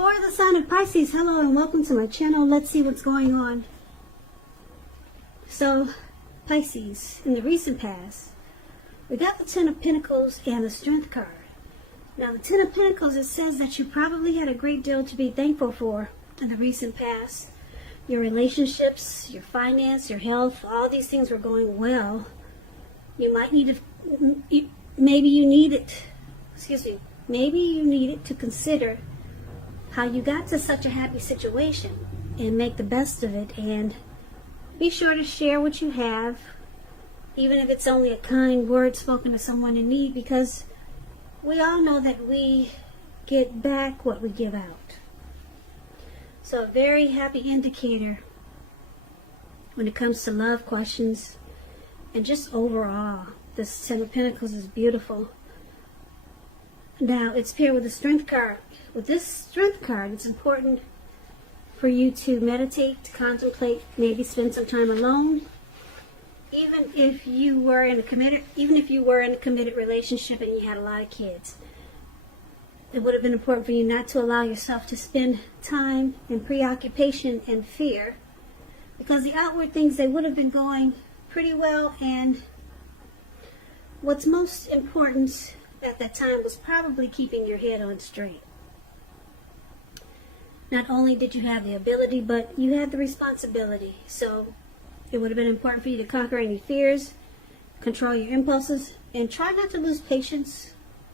For the sign of Pisces, hello and welcome to my channel. Let's see what's going on. So, Pisces, in the recent past, we got the Ten of Pentacles and the Strength card. Now, the Ten of Pentacles, it says that you probably had a great deal to be thankful for in the recent past. Your relationships, your finance, your health, all these things were going well. You might need to, maybe you needed to consider how you got to such a happy situation and make the best of it, and be sure to share what you have, even if it's only a kind word spoken to someone in need, because we all know that we get back what we give out. So a very happy indicator when it comes to love questions and just overall. This Ten of Pentacles is beautiful. Now it's paired with the Strength card. With this Strength card, it's important for you to meditate, to contemplate, maybe spend some time alone. Even if you were in a committed relationship and you had a lot of kids, it would have been important for you not to allow yourself to spend time in preoccupation and fear, because the outward things, they would have been going pretty well, and what's most important at that time was probably keeping your head on straight. Not only did you have the ability, but you had the responsibility. So it would have been important for you to conquer any fears, control your impulses, and try not to lose patience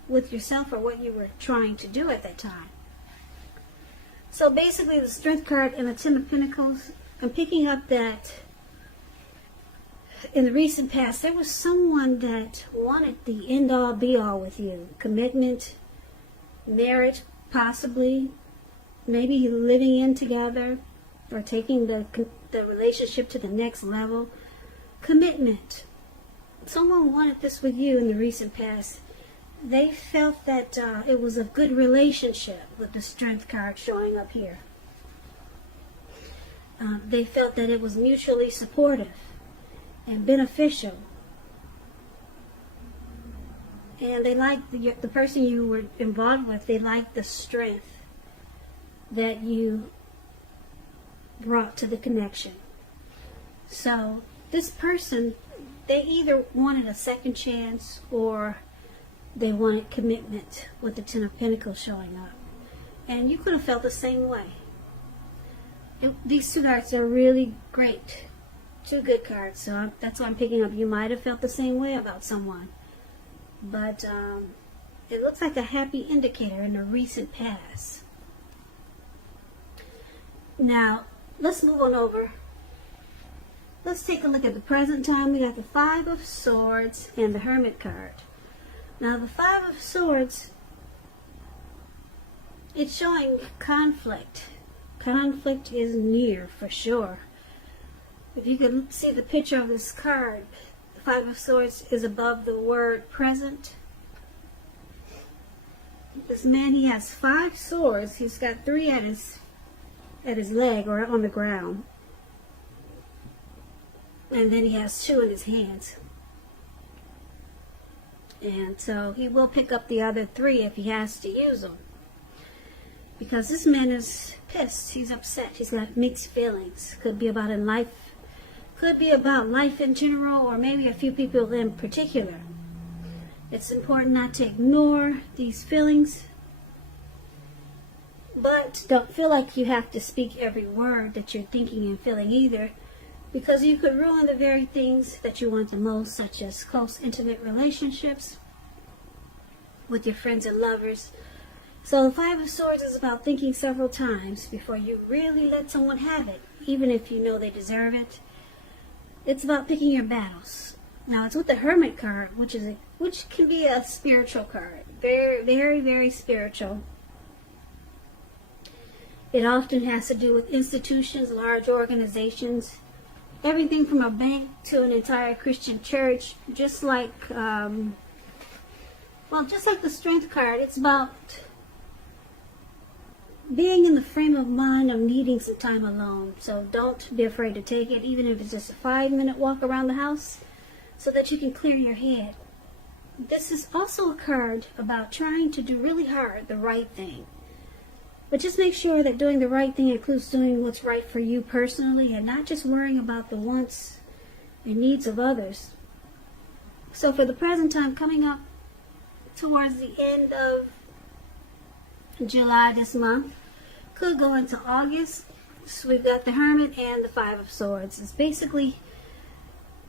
with yourself or what you were trying to do at that time. So basically, the Strength card and the Ten of Pentacles, I'm picking up that in the recent past, there was someone that wanted the end-all, be-all with you. Commitment, marriage, possibly, maybe living in together, or taking the relationship to the next level. Commitment. Someone wanted this with you in the recent past. They felt that it was a good relationship with the Strength card showing up here. They felt that it was mutually supportive and beneficial. And they liked the person you were involved with. They liked the strength that you brought to the connection. So this person, they either wanted a second chance or they wanted commitment with the Ten of Pentacles showing up. And you could have felt the same way. These two cards are really great. Two good cards. So that's what I'm picking up. You might have felt the same way about someone. But it looks like a happy indicator in the recent past. Now, let's move on over. Let's take a look at the present time. We got the Five of Swords and the Hermit card. Now, the Five of Swords, it's showing conflict. Conflict is near, for sure. If you could see the picture of this card, the Five of Swords is above the word present. This man, he has 5 swords. He's got 3 at his leg or on the ground, and then he has 2 in his hands, and so he will pick up the other 3 if he has to use them, because this man is pissed. He's upset. He's got mixed feelings. Could be about life in general, or maybe a few people in particular. It's important not to ignore these feelings, but don't feel like you have to speak every word that you're thinking and feeling either, because you could ruin the very things that you want the most, such as close, intimate relationships with your friends and lovers. So the Five of Swords is about thinking several times before you really let someone have it, even if you know they deserve it. It's about picking your battles. Now, it's with the Hermit card, which can be a spiritual card. Very, very, very spiritual. It often has to do with institutions, large organizations, everything from a bank to an entire Christian church. Just like the Strength card, it's about being in the frame of mind of needing some time alone. So don't be afraid to take it, even if it's just a 5-minute walk around the house, so that you can clear your head. This is also a card about trying to do really hard the right thing. But just make sure that doing the right thing includes doing what's right for you personally and not just worrying about the wants and needs of others. So for the present time, coming up towards the end of July this month, could go into August. So we've got the Hermit and the Five of Swords. It's basically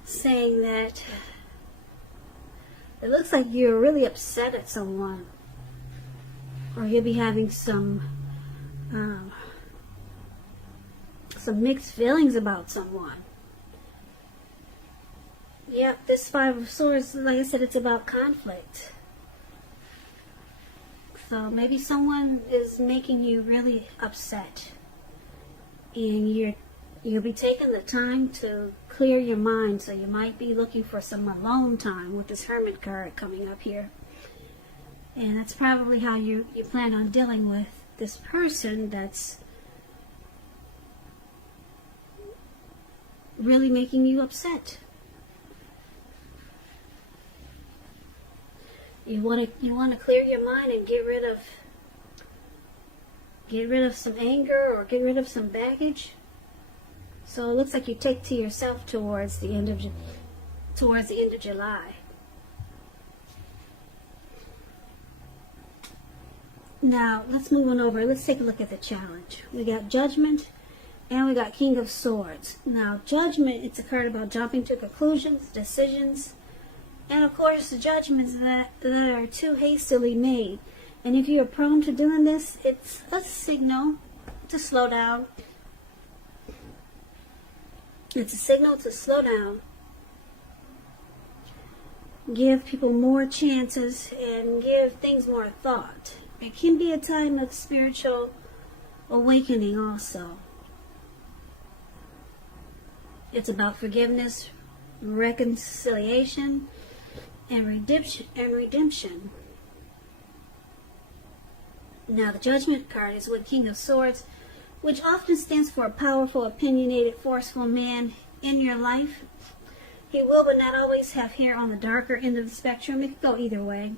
saying that it looks like you're really upset at someone, or you'll be having some mixed feelings about someone. Yep, this Five of Swords, like I said, it's about conflict. So maybe someone is making you really upset, and you'll be taking the time to clear your mind. So you might be looking for some alone time with this Hermit card coming up here. And that's probably how you plan on dealing with this person that's really making you upset. You want to clear your mind and get rid of some anger or get rid of some baggage. So it looks like you take to yourself towards the end of July. Now let's move on over. Let's take a look at the challenge. We got Judgment and we got King of Swords. Now Judgment, it's a card about jumping to conclusions, decisions, and of course the judgments that are too hastily made. And if you're prone to doing this, it's a signal to slow down. It's a signal to slow down. Give people more chances and give things more thought. It can be a time of spiritual awakening also. It's about forgiveness, reconciliation, and redemption. Now the Judgment card is with King of Swords, which often stands for a powerful, opinionated, forceful man in your life. He will but not always have hair on the darker end of the spectrum. It could go either way.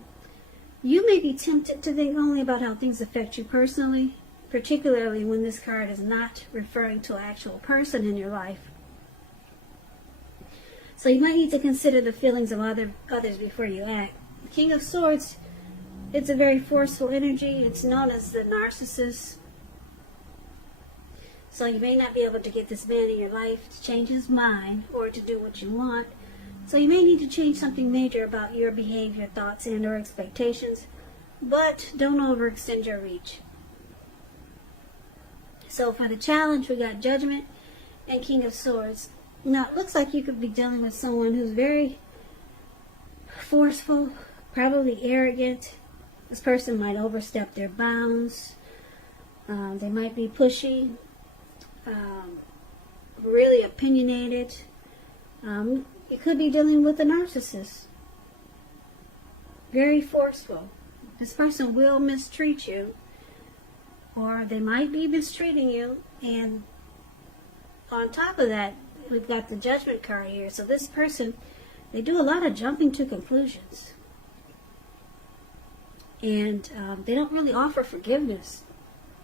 You may be tempted to think only about how things affect you personally, particularly when this card is not referring to an actual person in your life. So you might need to consider the feelings of others before you act. King of Swords, it's a very forceful energy. It's known as the narcissist. So you may not be able to get this man in your life to change his mind or to do what you want. So you may need to change something major about your behavior, thoughts, and or expectations. But don't overextend your reach. So for the challenge, we got Judgment and King of Swords. Now it looks like you could be dealing with someone who's very forceful, probably arrogant. This person might overstep their bounds. They might be pushy. Really opinionated. You could be dealing with a narcissist. Very forceful. This person will mistreat you, or they might be mistreating you, and on top of that, we've got the Judgment card here. So this person, they do a lot of jumping to conclusions, and they don't really offer forgiveness.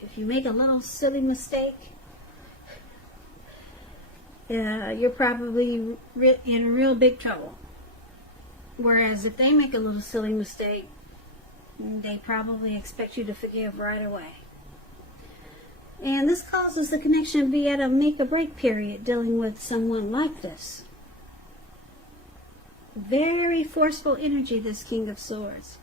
If you make a little silly mistake, you're probably in real big trouble. Whereas if they make a little silly mistake, they probably expect you to forgive right away. And this causes the connection to be at a make or break period dealing with someone like this. Very forceful energy, this King of Swords.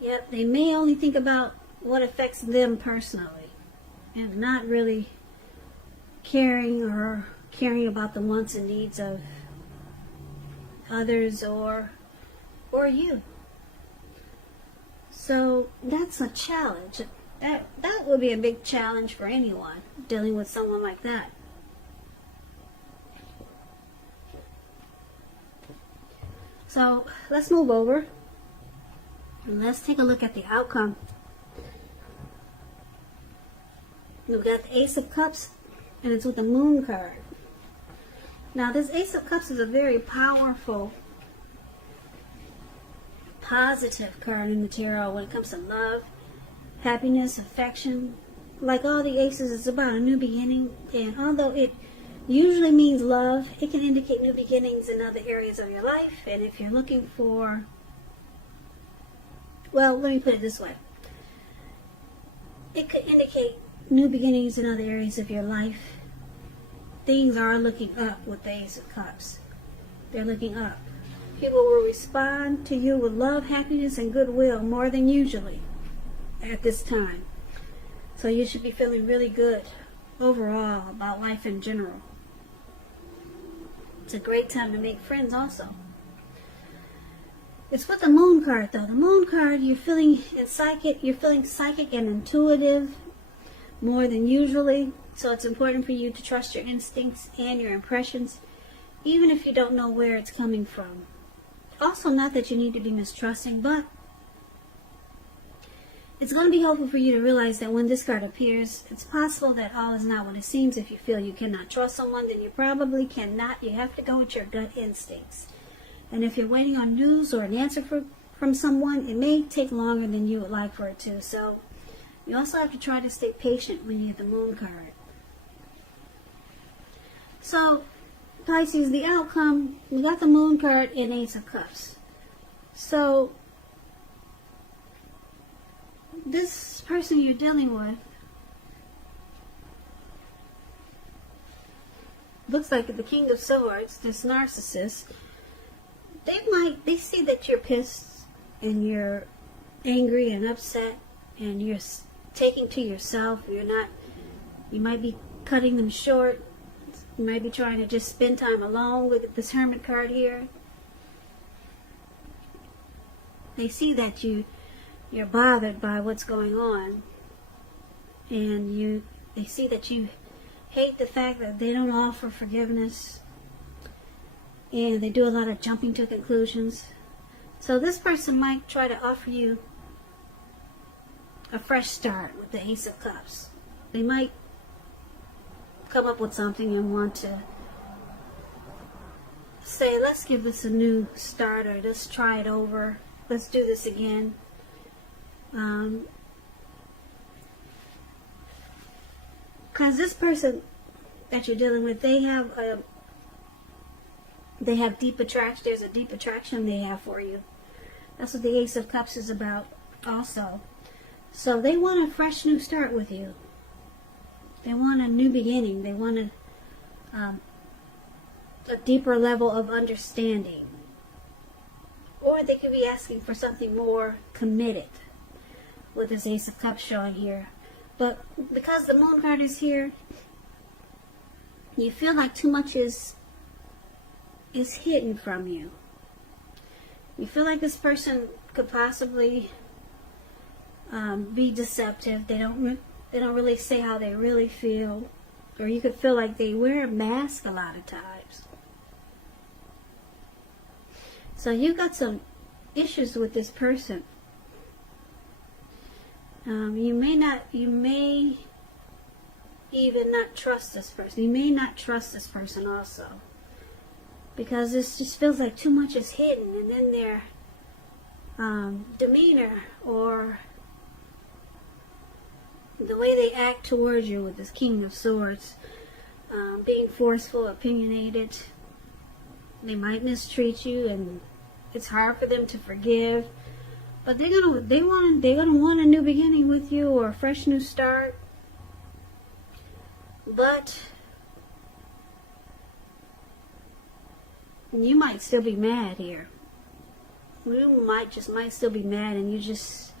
Yep, they may only think about what affects them personally and not really caring about the wants and needs of others or you. So that's a challenge. That would be a big challenge for anyone dealing with someone like that. So let's move over and let's take a look at the outcome. We've got the Ace of Cups, and it's with the Moon card. Now this Ace of Cups is a very powerful, positive card in the tarot when it comes to love happiness, affection. Like all the aces, it's about a new beginning. And although it usually means love, it can indicate new beginnings in other areas of your life. And if you're looking for, well, let me put it this way. It could indicate new beginnings in other areas of your life. Things are looking up with the Ace of Cups. They're looking up. People will respond to you with love, happiness, and goodwill more than usually at this time. So you should be feeling really good overall about life in general. It's a great time to make friends also. It's with the Moon card though. The Moon card, you're feeling psychic and intuitive more than usually. So it's important for you to trust your instincts and your impressions, even if you don't know where it's coming from. Also, not that you need to be mistrusting, but it's going to be helpful for you to realize that when this card appears, it's possible that all is not what it seems. If you feel you cannot trust someone, then you probably cannot. You have to go with your gut instincts. And if you're waiting on news or an answer from someone, it may take longer than you would like for it to. So you also have to try to stay patient when you get the Moon card. So Pisces, the outcome, we got the Moon card and Ace of Cups. So this person you're dealing with looks like the King of Swords, this narcissist. They see that you're pissed and you're angry and upset and you're taking to yourself. You might be cutting them short. You might be trying to just spend time alone. Look at this Hermit card here. They see that you're bothered by what's going on, and they see that you hate the fact that they don't offer forgiveness, and they do a lot of jumping to conclusions. So this person might try to offer you a fresh start with the Ace of Cups. They might come up with something and want to say, let's give this a new start, or let's try it over, let's do this again. Because this person that you're dealing with, they have deep attraction. There's a deep attraction they have for you. That's what the Ace of Cups is about also. So they want a fresh new start with you. They want a new beginning. They want a deeper level of understanding. Or they could be asking for something more committed with this Ace of Cups showing here. But because the Moon card is here, you feel like too much is hidden from you. You feel like this person could possibly be deceptive. They don't really say how they really feel, or you could feel like they wear a mask a lot of times. So you've got some issues with this person. You may even not trust this person. You may not trust this person also, because this just feels like too much is hidden, and then their demeanor or the way they act towards you with this King of Swords, being forceful, opinionated. They might mistreat you, and it's hard for them to forgive. But they're gonna want a new beginning with you, or a fresh new start. But you might still be mad here. You might still be mad, and it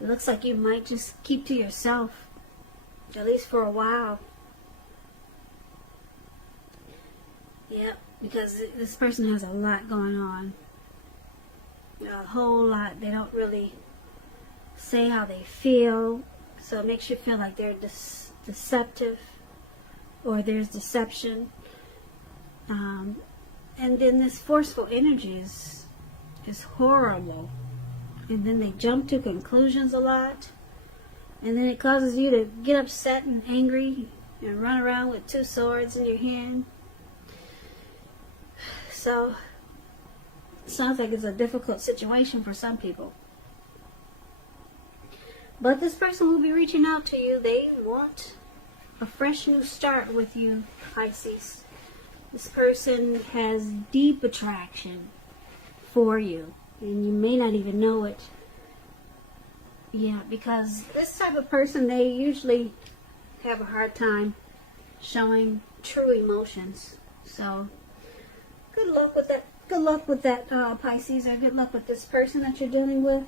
looks like you might just keep to yourself, at least for a while. Yep, because this person has a lot going on. A whole lot. They don't really say how they feel, so it makes you feel like they're deceptive, or there's deception. And then this forceful energy is horrible. And then they jump to conclusions a lot, and then it causes you to get upset and angry and run around with two swords in your hand. So it sounds like it's a difficult situation for some people. But this person will be reaching out to you. They want a fresh new start with you, Pisces. This person has deep attraction for you, and you may not even know it. Yeah, because this type of person, they usually have a hard time showing true emotions. So good luck with that. Good luck with that, Pisces, or good luck with this person that you're dealing with.